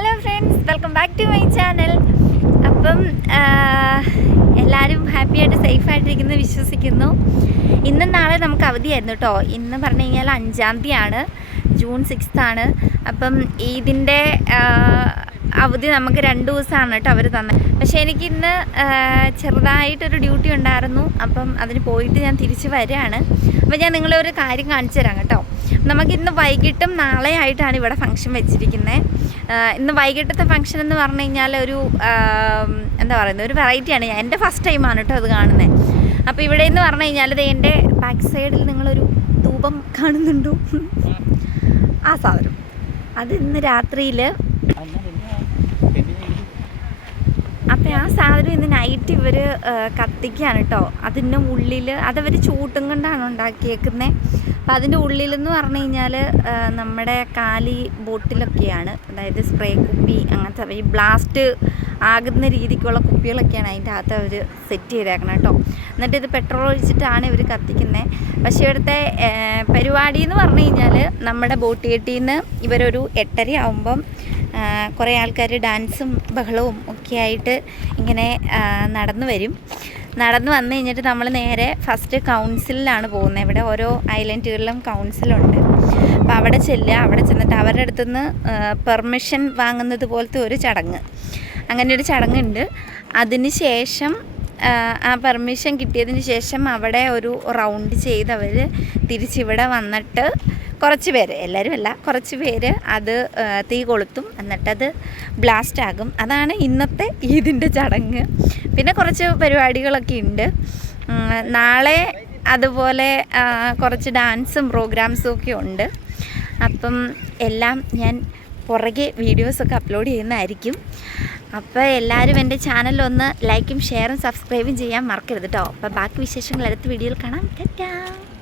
Hello friends, welcome back to my channel. അപ്പം എല്ലാവരും ഹാപ്പിയായിട്ട് സേഫായിട്ടിരിക്കുന്നു വിശ്വസിക്കുന്നു. ഇന്നും നാളെ നമുക്ക് അവധിയായിരുന്നു കേട്ടോ. ഇന്ന് പറഞ്ഞു കഴിഞ്ഞാൽ 5-ാം തീയതിയാണ്, ജൂൺ 6 ആണ്. അപ്പം ഇതിൻ്റെ അവധി നമുക്ക് 2 ദിവസമാണ് കേട്ടോ അവർ തന്നെ. പക്ഷേ എനിക്കിന്ന് ചെറുതായിട്ടൊരു ഡ്യൂട്ടി ഉണ്ടായിരുന്നു. അപ്പം അതിന് പോയിട്ട് ഞാൻ തിരിച്ച് വരികയാണ്. അപ്പോൾ ഞാൻ നിങ്ങളെ ഒരു കാര്യം കാണിച്ചു തരാം കേട്ടോ. നമുക്കിന്ന് വൈകിട്ടും നാളെ ആയിട്ടാണ് ഇവിടെ ഫംഗ്ഷൻ വെച്ചിരിക്കുന്നത്. ഇന്ന് വൈകിട്ടത്തെ ഫംഗ്ഷൻ എന്ന് പറഞ്ഞു കഴിഞ്ഞാൽ ഒരു എന്താ പറയുന്നത്, ഒരു വെറൈറ്റിയാണ്. എൻ്റെ ഫസ്റ്റ് ടൈമാണ് കേട്ടോ അത് കാണുന്നത്. അപ്പോൾ ഇവിടെ എന്ന് പറഞ്ഞു കഴിഞ്ഞാൽ ഇത് എൻ്റെ ബാക്ക് സൈഡിൽ നിങ്ങളൊരു ധൂപം കാണുന്നുണ്ടോ? ആ സാധനം അത് ഇന്ന് രാത്രിയിൽ, അപ്പം ആ സാധനം ഇന്ന് നൈറ്റ് ഇവർ കത്തിക്കുകയാണ് കേട്ടോ. അതിൻ്റെ ഉള്ളിൽ അതവർ ചൂട്ടും കൊണ്ടാണ് ഉണ്ടാക്കിയേക്കുന്നത്. അപ്പം അതിൻ്റെ ഉള്ളിലെന്ന് പറഞ്ഞു കഴിഞ്ഞാൽ നമ്മുടെ കാലി ബോട്ടിലൊക്കെയാണ്, അതായത് സ്പ്രേ കുപ്പി അങ്ങനത്തെ ഈ ബ്ലാസ്റ്റ് ആകുന്ന രീതിക്കുള്ള കുപ്പികളൊക്കെയാണ് അതിൻ്റെ അകത്ത് അവർ സെറ്റ് ചെയ്തേക്കണം കേട്ടോ. എന്നിട്ട് ഇത് പെട്രോൾ ഒഴിച്ചിട്ടാണ് ഇവർ കത്തിക്കുന്നത്. പക്ഷേ ഇവിടുത്തെ പരിപാടി എന്ന് പറഞ്ഞു കഴിഞ്ഞാൽ നമ്മുടെ ബോട്ടിയെട്ടിയിൽ നിന്ന് ഇവരൊരു 8:30 ആകുമ്പം കുറേ ആൾക്കാർ ഡാൻസും ബഹളവും ഒക്കെ ആയിട്ട് ഇങ്ങനെ നടന്നു വരും. നടന്നു വന്നു കഴിഞ്ഞിട്ട് നമ്മൾ നേരെ ഫസ്റ്റ് കൗൺസിലിലാണ് പോകുന്നത്. ഇവിടെ ഓരോ ഐലൻഡുകളിലും കൗൺസിലുണ്ട്. അപ്പോൾ അവിടെ ചെല്ലുക, അവിടെ ചെന്നിട്ട് അവരുടെ അടുത്തുനിന്ന് പെർമിഷൻ വാങ്ങുന്നത് പോലത്തെ ഒരു ചടങ്ങ്, അങ്ങനെ ഒരു ചടങ്ങുണ്ട്. അതിന് ശേഷം ആ പെർമിഷൻ കിട്ടിയതിന് ശേഷം അവിടെ ഒരു റൗണ്ട് ചെയ്ത് അവർ തിരിച്ചിവിടെ വന്നിട്ട് കുറച്ച് പേര്, എല്ലാവരും അല്ല, കുറച്ച് പേര് അത് തീ കൊളുത്തും, എന്നിട്ടത് ബ്ലാസ്റ്റ് ആകും. അതാണ് ഇന്നത്തെ ഇതിൻ്റെ ചടങ്ങ്. പിന്നെ കുറച്ച് പരിപാടികളൊക്കെ ഉണ്ട്. നാളെ അതുപോലെ കുറച്ച് ഡാൻസും പ്രോഗ്രാംസും ഒക്കെ ഉണ്ട്. അപ്പം എല്ലാം ഞാൻ പുറകെ വീഡിയോസൊക്കെ അപ്ലോഡ് ചെയ്യുന്നതായിരിക്കും. അപ്പോൾ എല്ലാവരും എൻ്റെ ചാനലൊന്ന് ലൈക്കും ഷെയറും സബ്സ്ക്രൈബും ചെയ്യാൻ മറക്കരുത് കേട്ടോ. അപ്പോൾ ബാക്കി വിശേഷങ്ങൾ അടുത്ത വീഡിയോയിൽ കാണാം. ടാറ്റാ.